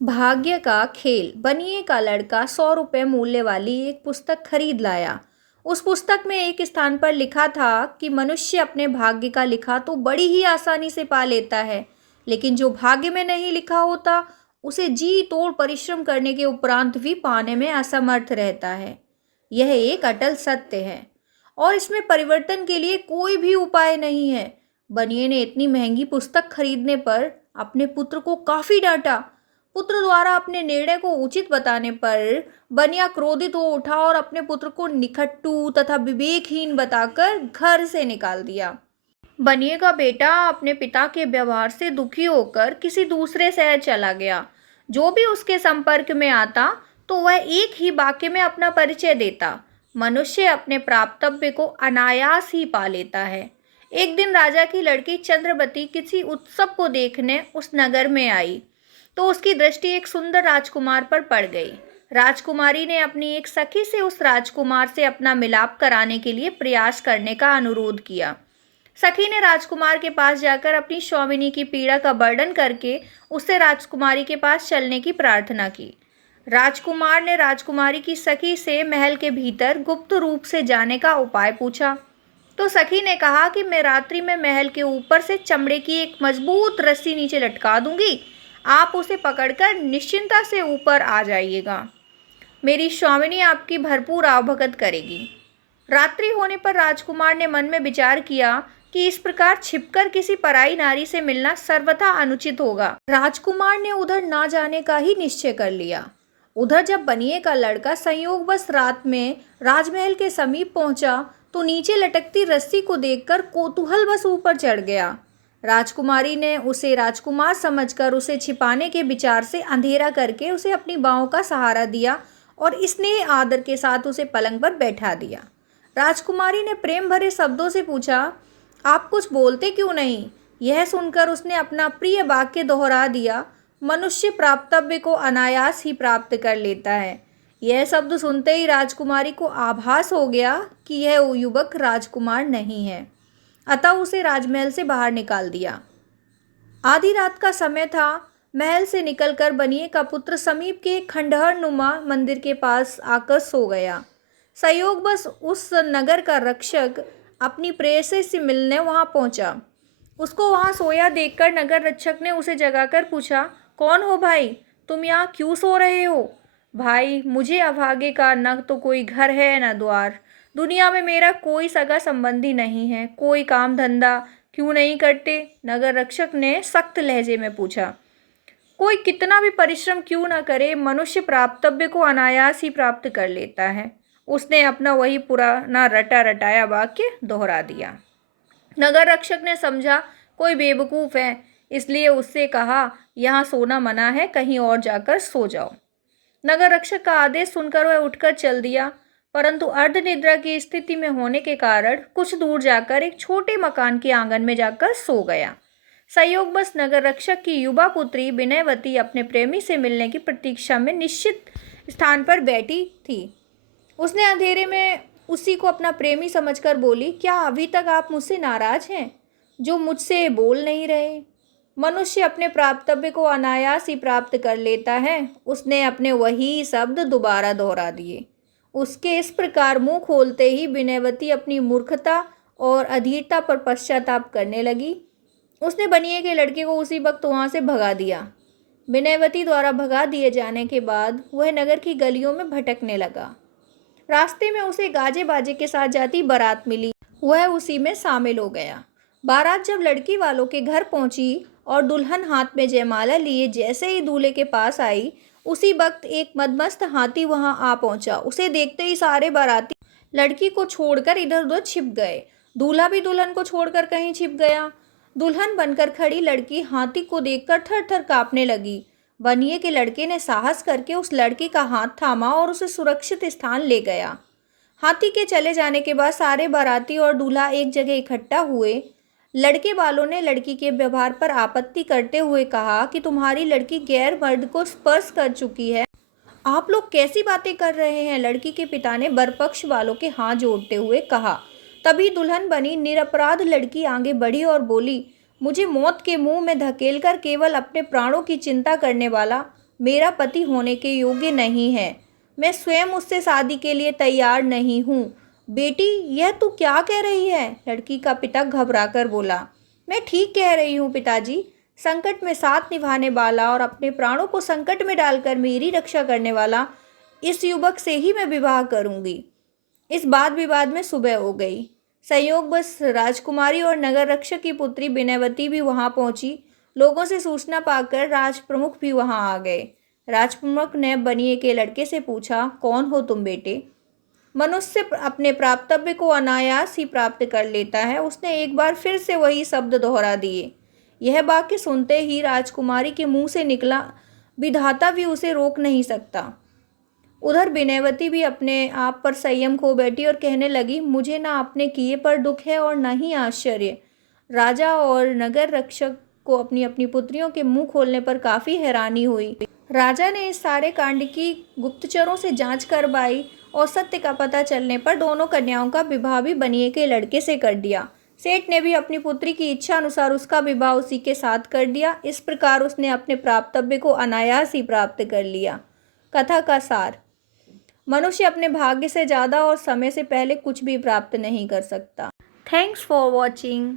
भाग्य का खेल बनिए का लड़का 100 रुपये मूल्य वाली एक पुस्तक खरीद लाया। उस पुस्तक में एक स्थान पर लिखा था कि मनुष्य अपने भाग्य का लिखा तो बड़ी ही आसानी से पा लेता है, लेकिन जो भाग्य में नहीं लिखा होता उसे जी तोड़ परिश्रम करने के उपरांत भी पाने में असमर्थ रहता है। यह एक अटल सत्य है और इसमें परिवर्तन के लिए कोई भी उपाय नहीं है। बनिए ने इतनी महंगी पुस्तक खरीदने पर अपने पुत्र को काफी डांटा। पुत्र द्वारा अपने निर्णय को उचित बताने पर बनिया क्रोधित हो उठा और अपने पुत्र को निखट्टू तथा विवेकहीन बताकर घर से निकाल दिया। बनिए का बेटा अपने पिता के व्यवहार से दुखी होकर किसी दूसरे शहर चला गया। जो भी उसके संपर्क में आता तो वह एक ही वाक्य में अपना परिचय देता। मनुष्य अपने प्राप्तव्य को अनायास ही पा लेता है। एक दिन राजा की लड़की चंद्रवती किसी उत्सव को देखने उस नगर में आई तो उसकी दृष्टि एक सुंदर राजकुमार पर पड़ गई। राजकुमारी ने अपनी एक सखी से उस राजकुमार से अपना मिलाप कराने के लिए प्रयास करने का अनुरोध किया। सखी ने राजकुमार के पास जाकर अपनी स्वामिनी की पीड़ा का वर्णन करके उससे राजकुमारी के पास चलने की प्रार्थना की। राजकुमार ने राजकुमारी की सखी से महल के भीतर गुप्त रूप से जाने का उपाय पूछा तो सखी ने कहा कि मैं रात्रि में महल के ऊपर से चमड़े की एक मजबूत रस्सी नीचे लटका दूंगी। आप उसे पकड़कर निश्चिंता से ऊपर आ जाइएगा। मेरी स्वामिनी आपकी भरपूर आवभगत करेगी। रात्रि होने पर राजकुमार ने मन में विचार किया कि इस प्रकार छिपकर किसी पराई नारी से मिलना सर्वथा अनुचित होगा। राजकुमार ने उधर ना जाने का ही निश्चय कर लिया। उधर जब बनिए का लड़का संयोगवश रात में राजमहल के समीप पहुंचा तो नीचे लटकती रस्सी को देखकर कौतूहलवश ऊपर चढ़ गया। राजकुमारी ने उसे राजकुमार समझकर उसे छिपाने के विचार से अंधेरा करके उसे अपनी बाहों का सहारा दिया और स्नेह आदर के साथ उसे पलंग पर बैठा दिया। राजकुमारी ने प्रेम भरे शब्दों से पूछा, आप कुछ बोलते क्यों नहीं? यह सुनकर उसने अपना प्रिय वाक्य दोहरा दिया, मनुष्य प्राप्तव्य को अनायास ही प्राप्त कर लेता है। यह शब्द सुनते ही राजकुमारी को आभास हो गया कि यह युवक राजकुमार नहीं है, अतः उसे राजमहल से बाहर निकाल दिया। आधी रात का समय था। महल से निकलकर बनिए का पुत्र समीप के एक खंडहर नुमा मंदिर के पास आकर सो गया। संयोगवश उस नगर का रक्षक अपनी प्रेयसी से मिलने वहां पहुंचा। उसको वहां सोया देखकर नगर रक्षक ने उसे जगाकर पूछा, कौन हो भाई? तुम यहाँ क्यों सो रहे हो? भाई, मुझे अभागे का न तो कोई घर है न द्वार। दुनिया में मेरा कोई सगा संबंधी नहीं है। कोई काम धंधा क्यों नहीं करते? नगर रक्षक ने सख्त लहजे में पूछा। कोई कितना भी परिश्रम क्यों न करे, मनुष्य प्राप्तव्य को अनायास ही प्राप्त कर लेता है। उसने अपना वही पुराना रटा रटाया वाक्य दोहरा दिया। नगर रक्षक ने समझा कोई बेवकूफ है, इसलिए उससे कहा, यहाँ सोना मना है, कहीं और जाकर सो जाओ। नगर रक्षक का आदेश सुनकर वह उठकर चल दिया, परंतु अर्धनिद्रा की स्थिति में होने के कारण कुछ दूर जाकर एक छोटे मकान के आंगन में जाकर सो गया। संयोगवश नगर रक्षक की युवा पुत्री विनयवती अपने प्रेमी से मिलने की प्रतीक्षा में निश्चित स्थान पर बैठी थी। उसने अंधेरे में उसी को अपना प्रेमी समझकर बोली, क्या अभी तक आप मुझसे नाराज हैं जो मुझसे बोल नहीं रहे? मनुष्य अपने प्राप्तव्य को अनायास ही प्राप्त कर लेता है। उसने अपने वही शब्द दोबारा दोहरा दिए। उसके इस प्रकार मुंह खोलते ही विनयवती अपनी मूर्खता और अधीरता पर पश्चाताप करने लगी। उसने बनिए के लड़के को उसी वक्त वहां से भगा दिया। विनयवती द्वारा भगा दिए जाने के बाद वह नगर की गलियों में भटकने लगा। रास्ते में उसे गाजे बाजे के साथ जाती बारात मिली। वह उसी में शामिल हो गया। बारात जब लड़की वालों के घर पहुंची और दुल्हन हाथ में जयमाला लिए जैसे ही दूल्हे के पास आई, उसी वक्त एक मदमस्त हाथी वहां आ पहुंचा। उसे देखते ही सारे बाराती लड़की को छोड़कर इधर उधर छिप गए। दूल्हा भी दुल्हन को छोड़कर कहीं छिप गया। दुल्हन बनकर खड़ी लड़की हाथी को देखकर थर थर कांपने लगी। बनिए के लड़के ने साहस करके उस लड़की का हाथ थामा और उसे सुरक्षित स्थान ले गया। हाथी के चले जाने के बाद सारे बाराती और दूल्हा एक जगह इकट्ठा हुए। लड़के वालों ने लड़की के व्यवहार पर आपत्ति करते हुए कहा कि तुम्हारी लड़की गैर मर्द को स्पर्श कर चुकी है, आप लोग कैसी बातें कर रहे हैं? लड़की के पिता ने बरपक्ष वालों के हाथ जोड़ते हुए कहा। तभी दुल्हन बनी निरपराध लड़की आगे बढ़ी और बोली, मुझे मौत के मुंह में धकेलकर केवल अपने प्राणों की चिंता करने वाला मेरा पति होने के योग्य नहीं है। मैं स्वयं उससे शादी के लिए तैयार नहीं हूँ। बेटी, यह तू क्या कह रही है? लड़की का पिता घबराकर बोला। मैं ठीक कह रही हूँ पिताजी। संकट में साथ निभाने वाला और अपने प्राणों को संकट में डालकर मेरी रक्षा करने वाला इस युवक से ही मैं विवाह करूंगी। इस वाद विवाद में सुबह हो गई। संयोगवश राजकुमारी और नगर रक्षक की पुत्री बिनयवती भी वहां पहुंची। लोगों से सूचना पाकर राज प्रमुख भी वहां आ गए। राजप्रमुख ने बनिए के लड़के से पूछा, कौन हो तुम बेटे? मनुष्य अपने प्राप्तव्य को अनायास ही प्राप्त कर लेता है। उसने एक बार फिर से वही शब्द दोहरा दिए। यह वाक्य सुनते ही राजकुमारी के मुंह से निकला, विधाता भी उसे रोक नहीं सकता। उधर बिनयवती भी अपने आप पर संयम खो बैठी और कहने लगी, मुझे ना अपने किए पर दुख है और न ही आश्चर्य। राजा और नगर रक्षक को अपनी अपनी पुत्रियों के मुंह खोलने पर काफी हैरानी हुई। राजा ने इस सारे कांड की गुप्तचरों से जांच करवाई और सत्य का पता चलने पर दोनों कन्याओं का विवाह भी बनिए के लड़के से कर दिया। सेठ ने भी अपनी पुत्री की इच्छा अनुसार उसका विवाह उसी के साथ कर दिया। इस प्रकार उसने अपने प्राप्तव्य को अनायास ही प्राप्त कर लिया। कथा का सार: मनुष्य अपने भाग्य से ज़्यादा और समय से पहले कुछ भी प्राप्त नहीं कर सकता। Thanks for watching.